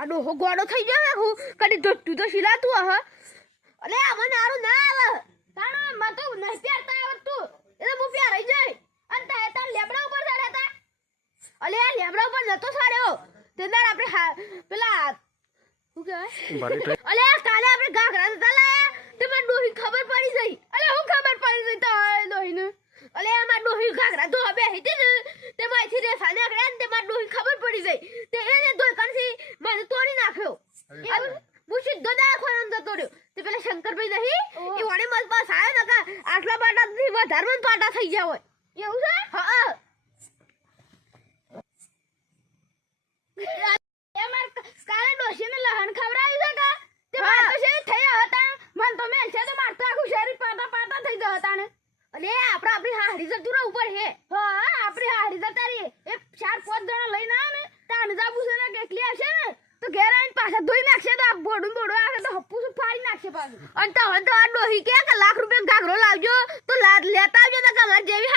આડો હો ગોડો થઈ જાય હું કદી ઢોટું તો શીલાતું હ અલે મને આરું ના આવે તાણ મ તો નહીં પહેરતા આવતું એટલે હું પહેરાઈ જાય અને તાર લેબડા ઉપર સાડ્યા હતા અલે આ લેબડા ઉપર નતો સાડ્યો તેદાર આપણે પેલા શું કહેવાય અલે કાલે આપણે ગાઘરા નતા લાયા તે મને ડોહી ખબર પડી ગઈ અલે હું ખબર પડી ગઈ તો ડોહીને અલે અમાર ડોહી ગાઘરા તો હવે હતી ને તે માંથી રે સાને આગળ તે માર ડોહી ખબર પડી ગઈ તે એને દોકાનથી મને તોડી નાખ્યો હું સીધો દવાખાને જતો રહ્યો તે પેલા શંકરભાઈ નહીં એ વણે મત પાસ આવ્યો નકા આટલા બાટાથી વધારે મન પાટા થઈ ગયા હોય એવું છે હા એ માર કાલે ડોશીને લહણ ખવડાવ્યું છે કે તે માર તો છે થયા હતા મન તો મેલ છે તો માર તો આખું શરીર પાટા થઈ ગયા હતા ને અલે આપણી હાડી જતું રહે ઉપર હે હા આપણી હાડી જતા રહી એ 4-5 જણા લઈને આવે ને તાણ જાબુ છે ને કેટલી હશે ને તો ઘેર આવીને પાછા ધોઈ નાખશે તો આ બોડું આવે તો હપ્પું ફાડી નાખશે પાછું અને તો આ ડોહી કે ₹1 લાખ ગાઘરો લાવજો તો લેતા આવજો તો અમાર જેવી